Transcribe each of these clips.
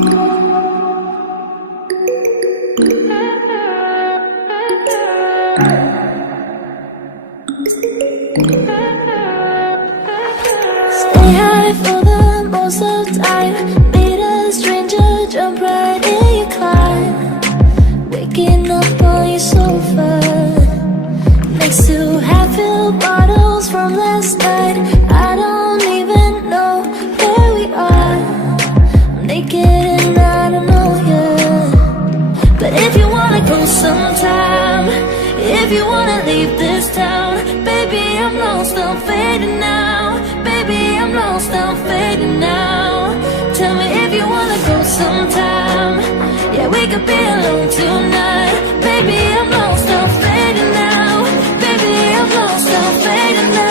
Stay high for the most of the time. Meet a stranger, jump right in your climb. Waking up on your sofa next to half-filled bottles from last night. I don't even know where we are. I'm naked and I don't know you. But if you wanna go sometime, if you wanna leave this town, baby, I'm lost, I'm fading now. Baby, I'm lost, I'm fading now. Tell me if you wanna go sometime. Yeah, we could be alone tonight. Baby, I'm lost, I'm fading now. Baby, I'm lost, I'm fading now.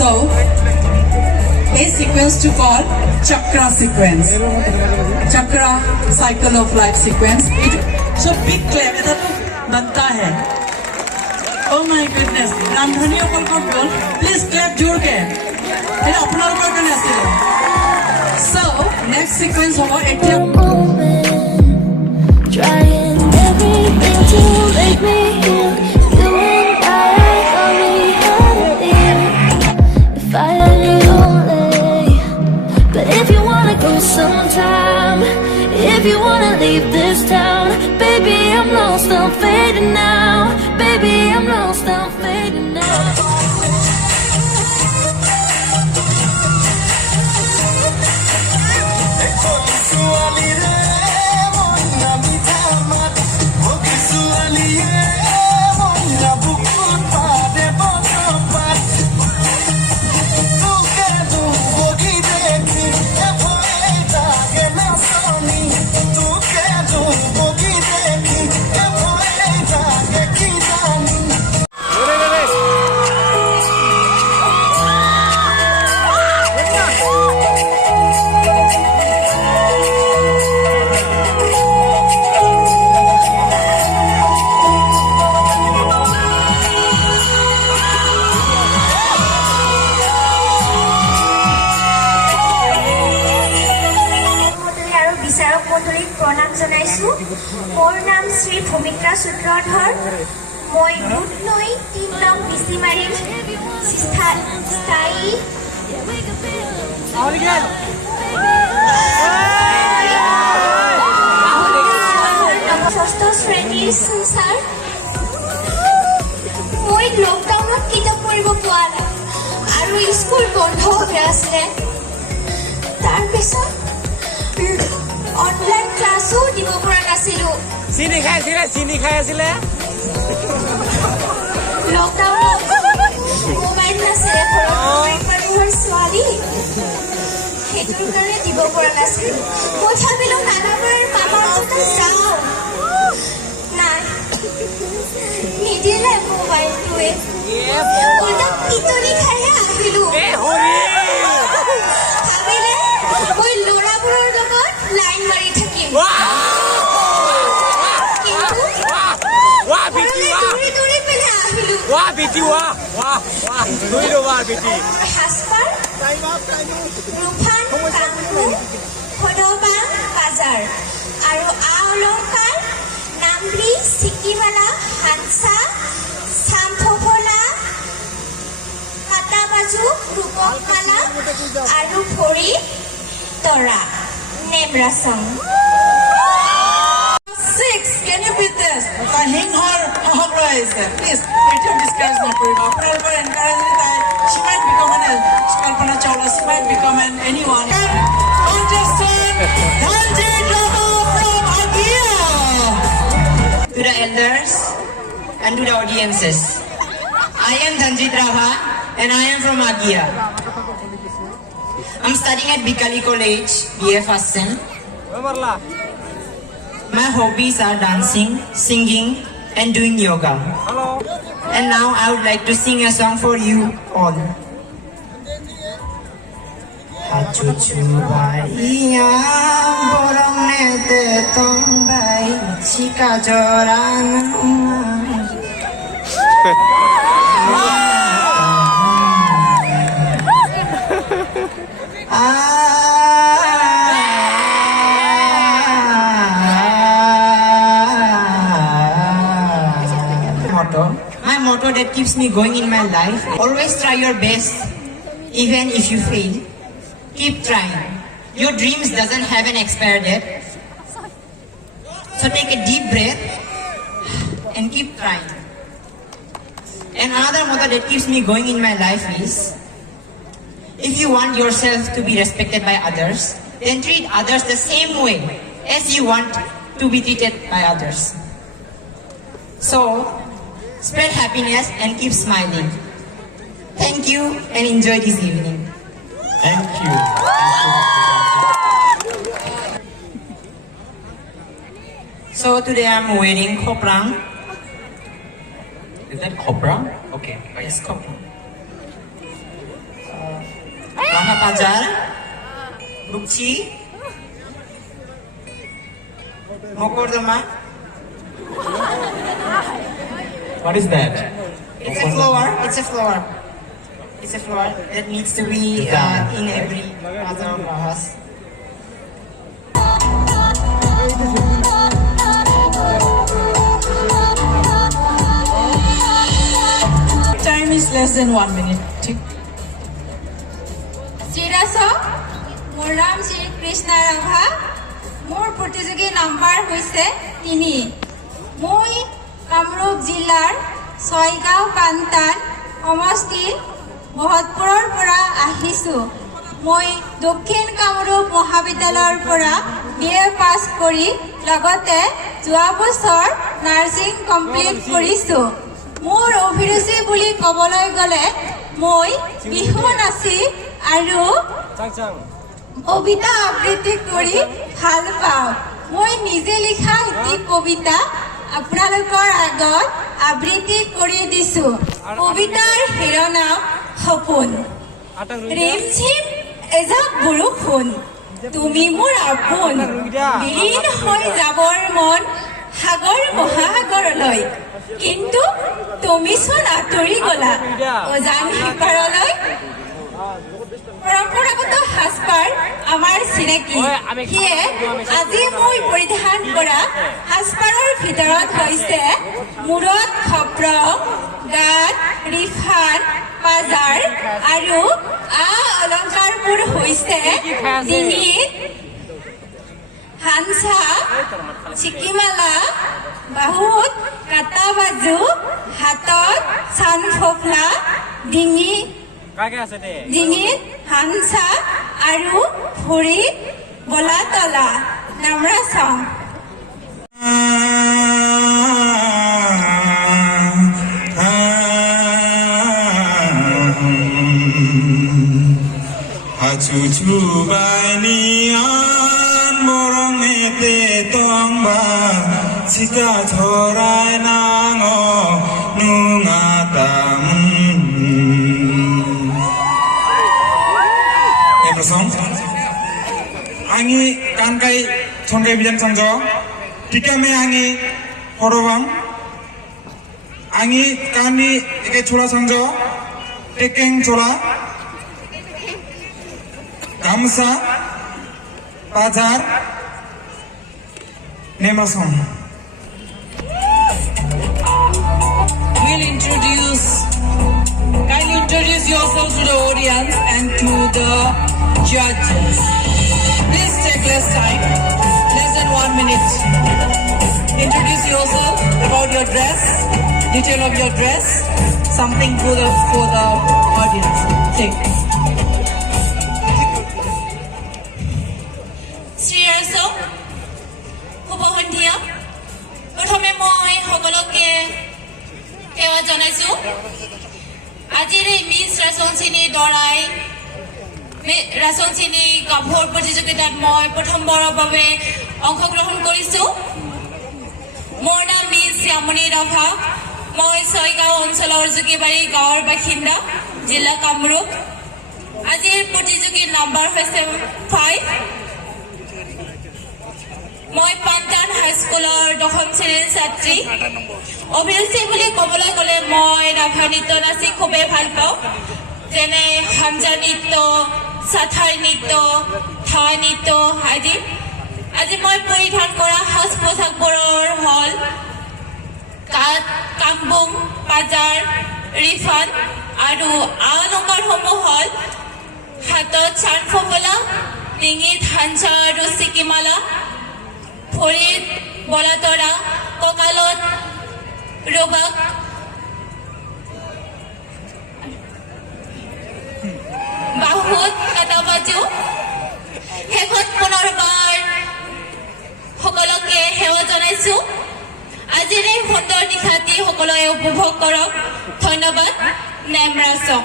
So, a sequence to call Chakra sequence. Chakra cycle of life sequence. So big clap. Eta to banta hai. Oh my goodness. Randhani okol kol. Please clap jor ke. Eta apnar okol kane asile. So next sequence hobo etia. Trying everything to make me heal. You and I already had a deal. If I only, but if you wanna go sometime, if you wanna leave this town, baby, I'm lost, I'm fading now. Baby, I'm lost, I'm fading now. প্ৰণাম জনাইছোঁ। মোৰ নাম শ্ৰী ভূমিকা সূত্ৰধৰ। মই গোট লৈ ৩ নং বিচিমাৰীত স্থায়ী ষষ্ঠ শ্ৰেণীৰ ছাৰ। মই লকডাউনত কিতাপ পঢ়িব পোৱা নাই আৰু স্কুল বন্ধ হৈ আছিলে। তাৰপিছত অনলাইন ক্লাছো দিব পৰা নাছিলো। চিনি খাই আছিলে লকডাউনত মোবাইল নাছিলে মানুহৰ ছোৱালী, সেইটোৰ কাৰণে দিব পৰা নাছিলো। মই ভাবিলো নানাবাৰ মামাৰ তাত যাওঁ, নাই নিদিলে মোবাইলটোৱে। উল্টা পিটনি খাইহে আহিলো। ভাবিলে মই ল'ৰাবোৰৰ লগত লাইন মাৰি থাকিম, সাজপাৰ বাজাৰ আৰু আ অলংকাৰ নামৰি চিকিমালা হানচা চামফলা কাটা বাজু ৰূপক মালা আৰু ভৰি তৰা নেমৰাচং। 6. Can you beat this? Hinghor hohroise. Please, pretend disguise na puriba. Apnar encourage she might become an Kalpana Chawla. She might become anyone. Contestant Dhanji Drabha from Agia. To the elders and to the audiences, I am Dhanji Drabha and I am from Agia. I'm studying at Bikali College, BA First Sem. My hobbies are dancing, singing, and doing yoga. And now I would like to sing a song for you all. Hachuchu baiya borong nete tombai chika joran. My motto that keeps me going in my life: always try your best, even if you fail. Keep trying. Your dreams doesn't have an expire date. So take a deep breath and keep trying. And another motto that keeps me going in my life is: if you want yourself to be respected by others, then treat others the same way as you want to be treated by others. So, spread happiness and keep smiling. Thank you and enjoy this evening. Thank you. So today I'm wearing khoprang. Is that cobra? Okay. Yes, khoprang. Rana Pajar, Bukchi, Mokordama. What is that? It's a flower. It's a flower. It's a flower that needs to be in every mother of our house. Time is less than 1 minute. Sriraj মোৰ নাম শ্ৰীকৃষ্ণ ৰাভা মোৰ প্ৰতিযোগী number হৈছে 3 মই কামৰূপ জিলাৰ ছয়গাঁও পানতান সমষ্টিৰ বহৎপুৰৰ পৰা আহিছোঁ মই দক্ষিণ কামৰূপ মহাবিদ্যালয়ৰ পৰা BA পাছ কৰি লগতে যোৱা বছৰ নাৰ্ছিং কমপ্লিট কৰিছোঁ মোৰ অভিৰুচি বুলি ক'বলৈ গ'লে মই বিহু নাচি আৰু কবিতা আবৃত্তি কৰি ভাল পাওঁ মই নিজে লিখা এটি কবিতা আপোনালোকৰ আগত আবৃত্তি কৰি দিছোঁ কবিতাৰ শিৰোনাম সপোন ৰিমঝিম এজাক বৰষুণ তুমি মোৰ আপোন বিলীন হৈ যাবৰ মন সাগৰ মহাসাগৰলৈ কিন্তু তুমিচোন আঁতৰি গলা অজান সিপাৰলৈ পৰম্পৰাগত সাজপাৰ আমাৰ চিনাকি সেয়ে আজি মই পৰিধান কৰা সাজপাৰৰ ভিতৰত হৈছে মূৰত খপ্ৰং গাত ৰিফান পাজাৰ আৰু অলংকাৰবোৰ হৈছে ডিঙিত হানচা চিকিমালা বাহুত কাটা বাজু হাতত চান ফফলা ডিঙিত হানচা আৰু ভৰিত বলা তলা নামৰা চং Hachuchu banian borong ete tongba Sika thorai nango nungatam Eprosong Angi kankai thongkai bijan sangjo Tikame angi horobang Angi kani eke chola sangjo Tekeng chola Gamsa, Bazar, Nemasong. Kindly introduce yourself to the audience and to the judges. Please take less time, less than 1 minute. Introduce yourself, about your dress, detail of your dress, something for the audience. Take. প্ৰথমে মই সকলোকে সেৱা জনাইছোঁ আজিৰ এই miss ৰাজংচিনী দৰাই ৰাজংচিনী কাপোৰ প্ৰতিযোগিতাত মই প্ৰথমবাৰৰ বাবে অংশগ্ৰহণ কৰিছোঁ মোৰ নাম মিছ শ্যামণি ৰাভা মই ছয়গাঁও অঞ্চলৰ যোগীবাৰী গাঁৱৰ বাসিন্দা জিলা কামৰূপ আজিৰ প্ৰতিযোগীৰ নম্বৰ হৈছে 5 মই পান্তান হাইস্কুলৰ 10ম শ্ৰেণীৰ ছাত্ৰী অভিৰুচি বুলি ক'বলৈ গ'লে মই ৰাভা নৃত্য নাচি খুবেই ভাল পাওঁ যেনে হামজা নৃত্য সাথাৰ নৃত্য ঠাই নৃত্য আদি আজি মই পৰিধান কৰা সাজ পোছাকবোৰৰ হ'ল কামবুং পাজাৰ ৰিফান আৰু অলংকাৰসমূহ হ'ল হাতত চানফলা ডিঙিত হাঞ্চা আৰু চিকিমালা ভৰিত বলাতৰা কঁকালত ৰবাক বাহুত কাটা বাজু শেষত পুনৰবাৰ সকলোকে সেৱা জনাইছো আজিৰ এই সুন্দৰ নিশাটি সকলোৱে উপভোগ কৰক ধন্যবাদ নেমৰাজক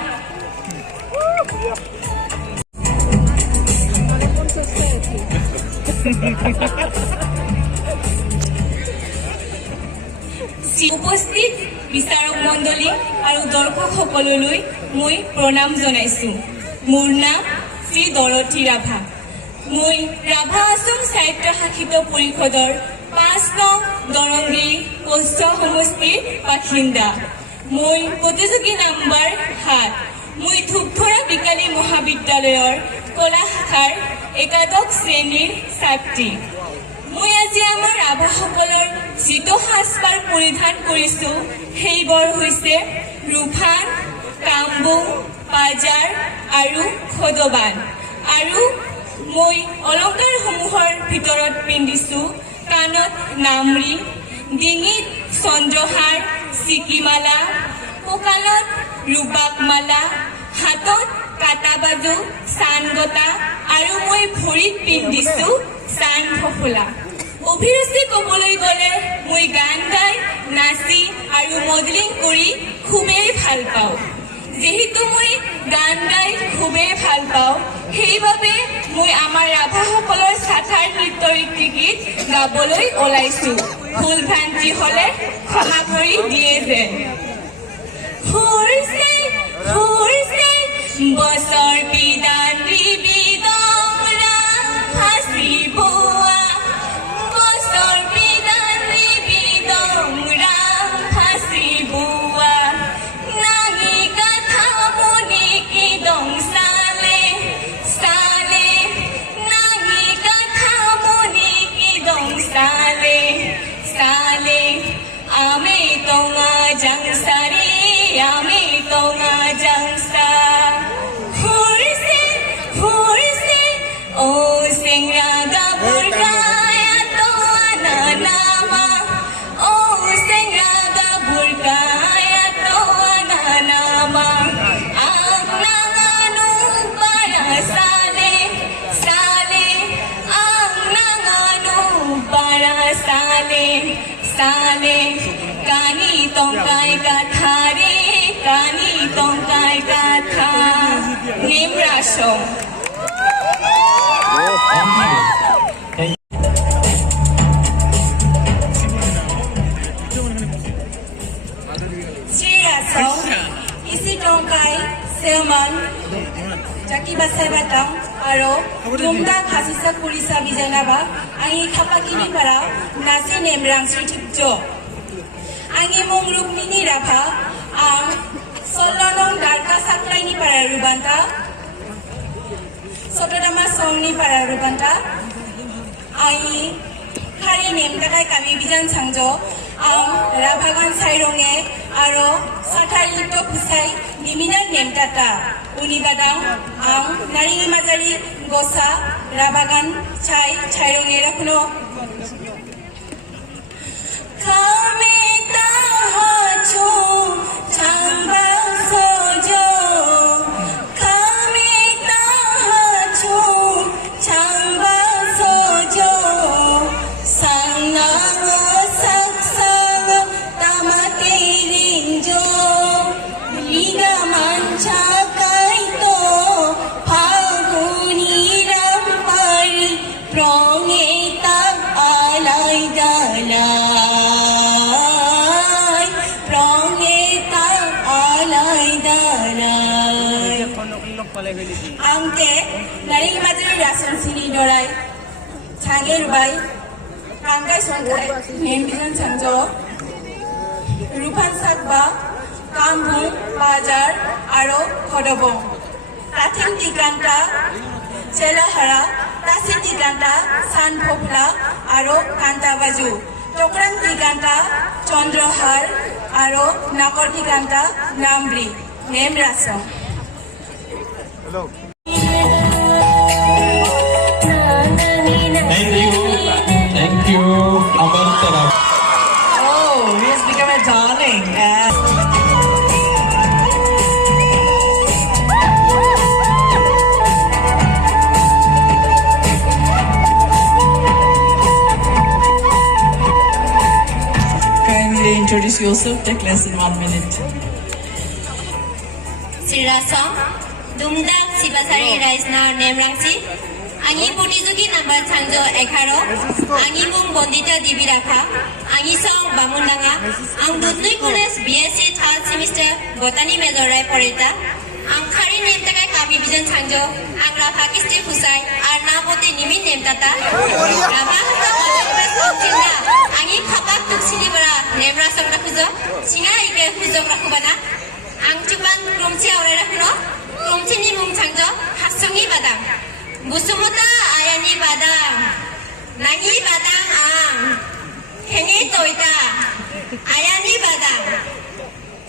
উপস্থিত বিচাৰক মণ্ডলী আৰু দৰ্শকসকললৈ মই প্ৰণাম জনাইছো মোৰ নাম শ্ৰী দৰথী ৰাভা মই ৰাভা আছাম সাহিত্য শাসিত পৰিষদৰ 5 নং দৰংগিৰি কোষ্ট সমষ্টিৰ বাসিন্দা মই প্ৰতিযোগী নম্বৰ 7 মই ধূপধৰা বিকালী মহাবিদ্যালয়ৰ কলা শাখাৰ একাদশ শ্ৰেণীৰ ছাত্ৰী মই আজি আমাৰ ৰাভাসকলৰ যিটো সাজপাৰ পৰিধান কৰিছো সেইবোৰ হৈছে ৰুফান কামবুং পাজাৰ আৰু খদবান আৰু মই অলংকাৰসমূহৰ ভিতৰত পিন্ধিছো কাণত নামৰি ডিঙিত চন্দ্ৰহাৰ চিকিমালা কঁকালত ৰুবাকমালা হাতত কাটাবাজু চানগতা আৰু মই ভৰিত পিন্ধিছো চানফলা অভিৰুচি ক'বলৈ গ'লে মই গান গাই নাচি আৰু মডেলিং কৰি খুবেই ভাল পাওঁ যেহেতু মই গান গাই খুবেই ভাল পাওঁ সেইবাবে মই আমাৰ ৰাভাসকলৰ সাথাৰ নৃত্যৰ গীত গাবলৈ ওলাইছো ভুল ভ্ৰান্তি হ'লে ক্ষমা কৰি দিয়ে যেন বছৰ বিদান বিদৰা হাসি বোৱা বছৰ বিদান বিদৰা হাসি বোৱা নাহি কথা মনি কি দং সালে সালে নাহি কথা মনি কি দং সালে সালে আমি তঙা জংসারে আমি তঙা জংসা Oh, sing raga burkaya to ananama. Oh, sing raga burkaya to ananama. Ang nanganu para sale, sale. Ang nanganu para sale, sale. Kani tongkai kathare, kani tongkai katha. Nimrasho. Srirasong, isi tongkai, selman, jaki basai batang, aro, tumda khasisa kurisa bijanaba, angi khapakini para, nasi nemrang sritipjo. Angi mungruk mini rabha, ang solonong darka saklaini para rubanta, Sotodama songni para rubanta ai khari nem takai kami bijan sangjo ang rabhagan saironge aro sathar nitto pusai niminan nem tata uni badang ang naringi mazari gosa rabhagan chai chaironge rakno kame ta hachu chamba sojo Prong eta alay dala Angte nari majuri rason sini dorai change rubai angkai songkai nembijan changjo rupan sakba kambung bajar aro khodobong tathing tikanta Celahara, Tasi Tiganta, San Popla, Aro, Kanta Baju, Tokrang Tiganta, Chandrohar, Aro, Nakor Tiganta, Namri, Name Raso. Thank you, Amartara. Oh, he has become a darling. Kindly introduce yourself, take less than 1 minute. Sirasong, Dumdak Sibasari Raisna Nemrangsi, Angi Punizuki number Changjo Ekaro, Angi Mung Bondita Dibiraka, Angi Song Bamundanga, Ang Dudnui Kunes BSc 3rd semester Botany Major Rai Porita, Ang Kari Name Taka Kami Vision Changjo, Ang Rapakisti Pusai, Arnapote Nimin Name Tata, Rapaka Songtinda, Angi Kapak Tuksinibara, Nemra Song Rakuzo, Singa Ike Huzong Rakubana, Ang Chuban Rumchi Aure Rakuno, Rumchini Mung Changjo, Haksongi Badang, Busumuta Ayani Badang, Nagi Badang Ang, Hengi Toita, Ayani Badang,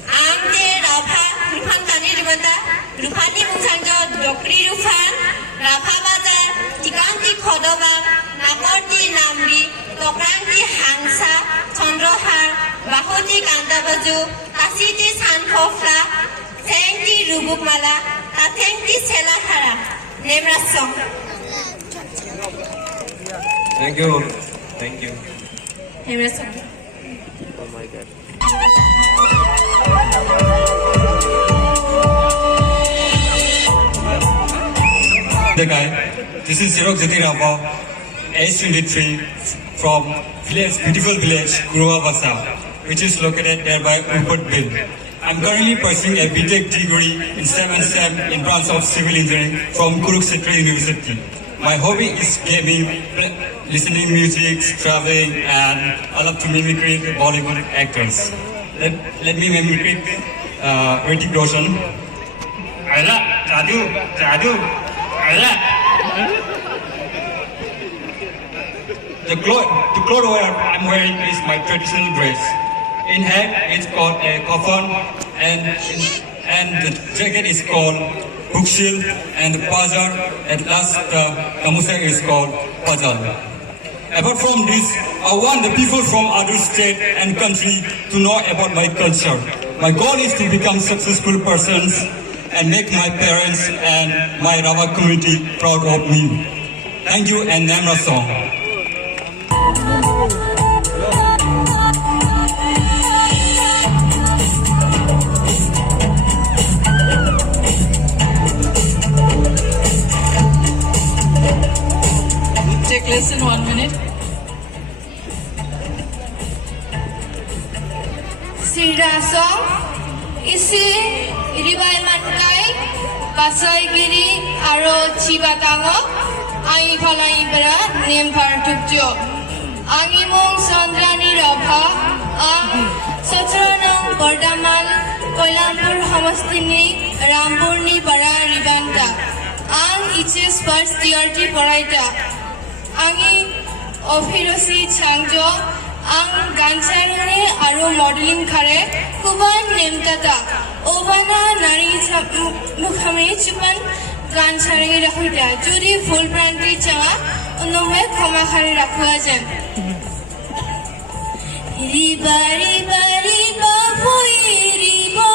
Ang De Rapa, Rufan Tani Rubanta, Rufani Mung Changjo, Dokri Rufan, Rapa Bazar, Tikanti Khodobang, Nakorti Namri, Tokranti Hangsa, Chandrohar, Bahoti Kandabaju, Tasiti Sanpofla, Tengti Rubukmala, Tengti Selahara, Nemrasong. Thank you. Thank you. Nemrasong. The guy, this is Sirok Jati Rapa, age 23, from beautiful village, Kurua Basa, which is located nearby Upot Bill. I'm currently pursuing a BTech degree in 7th SEM in branch of civil engineering from Kurukshetra University. My hobby is gaming, listening music, traveling, and I love to mimicry Bollywood actors. Let me mimicry Hrithik Roshan. Aila, Jadu, Jadu, Aila. The cloth I'm wearing is my traditional dress. In head, it's called a kafan, and the jacket is called bukshil, and the pazar, at last the gamusa is called pazal. Apart from this, I want the people from other state and country to know about my culture. My goal is to become successful persons and make my parents and my Rava community proud of me. Thank you, and Namra song. Take less than 1 minute. Sirasong, Isi, Iribai Mankai, Pasai Giri, Aro Chibatango, Ai Palai Bera, Nempar Tukjo, Angimong Sandrani Rabha, Ang Sotranang Bordamal, Kolampur Hamastini, Rampurni Para Ribanta, Ang Ichis Pars Tiarti Paraita, Angi Ophirosi Changjo, Ang Gancharone Aro Modeling Kare, Kuban Nemtata, Obana Nari Mukhame Chupan, Ganchari Rahuda, Judy Full Pranti Changa, Unome Komakari Rakuajan. Riba, riba, riba, riba,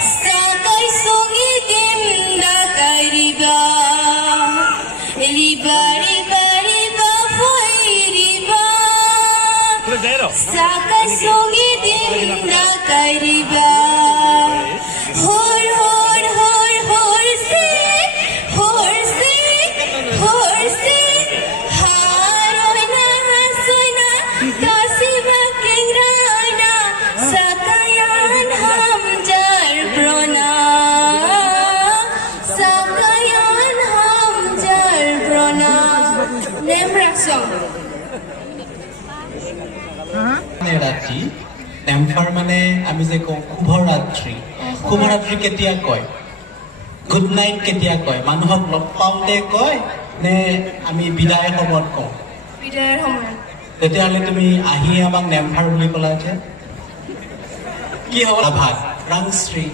Sakai Songi Dimda Kairiba, Riba, riba, riba, riba, Sakai Songi Dimda Kairiba, Hor, hor, hor, horse, horse, horse, Haroina, Hasoina, Tasiba Kingraina, Sakayan Hamjar Prona. ৰাতি নেমফাৰ মানে আমি যে কওঁ শুভৰাত্ৰি শুভৰাত্ৰি কেতিয়া কয় good night কেতিয়া কয় মানুহক লগ পাওঁতে কয় নে আমি বিদায় সময়ত কওঁ বিদায়ৰ সময়ত তেতিয়াহ'লে তুমি আহি আমাক নেমফাৰ বুলি ক'লা যে কি হ'ব ভাগ ৰাংশ্ৰী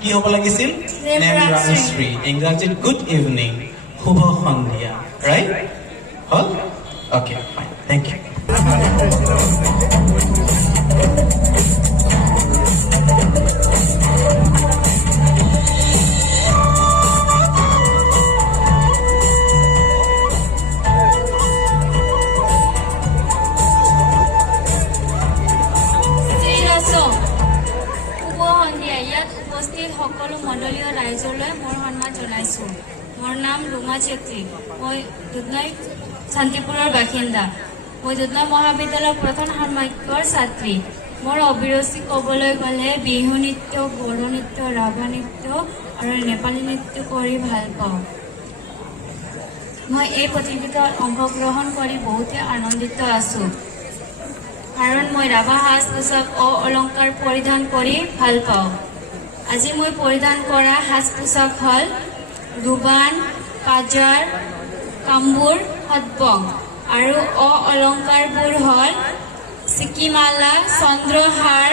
কি হ'ব লাগিছিল নেমৰাংশ্ৰী ইংৰাজীত গুড ইভিনিং শুভ সন্ধিয়া ৰাইট হ'ল অ'কে ফাইন থেংক ইউ শুভ সন্ধিয়া ইয়াত উপস্থিত সকলো মণ্ডলীয় ৰাইজলৈ মোৰ সন্মান জনাইছোঁ মোৰ নাম ৰুমা চেত্ৰী মই দুধনৈ শান্তিপুৰৰ বাসিন্দা মই দুধনৈ মহাবিদ্যালয়ৰ প্ৰথম ষান্মাসিকৰ ছাত্ৰী মোৰ অভিৰুচি ক'বলৈ গ'লে বিহু নৃত্য বড়ো নৃত্য ৰাভা নৃত্য আৰু নেপালী নৃত্য কৰি ভাল পাওঁ মই এই প্ৰতিযোগিতাত অংশগ্ৰহণ কৰি বহুতে আনন্দিত আছোঁ কাৰণ মই ৰাভা সাজ পোছাক অলংকাৰ পৰিধান কৰি ভাল পাওঁ আজি মই পৰিধান কৰা সাজ পোছাক হ'ল ৰুবান কাজাৰ কামবোৰ সদবং আৰু অলংকাৰবোৰ হ'ল চিকিমালা চন্দ্ৰহাৰ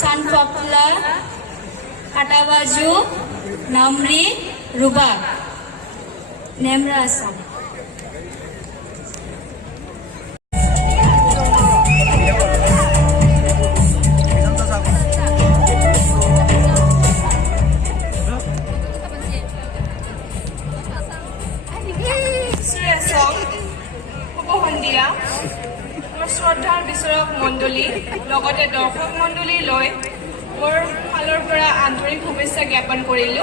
চানপপলা কাটাবাজু নামৰি ৰুবা নেমৰা আছাম শুভ সন্ধিয়া মোৰ শ্ৰদ্ধাৰ বিচাৰক মণ্ডলী লগতে দৰ্শক মণ্ডলীলৈ মোৰ ফালৰ পৰা আন্তৰিক শুভেচ্ছা জ্ঞাপন কৰিলোঁ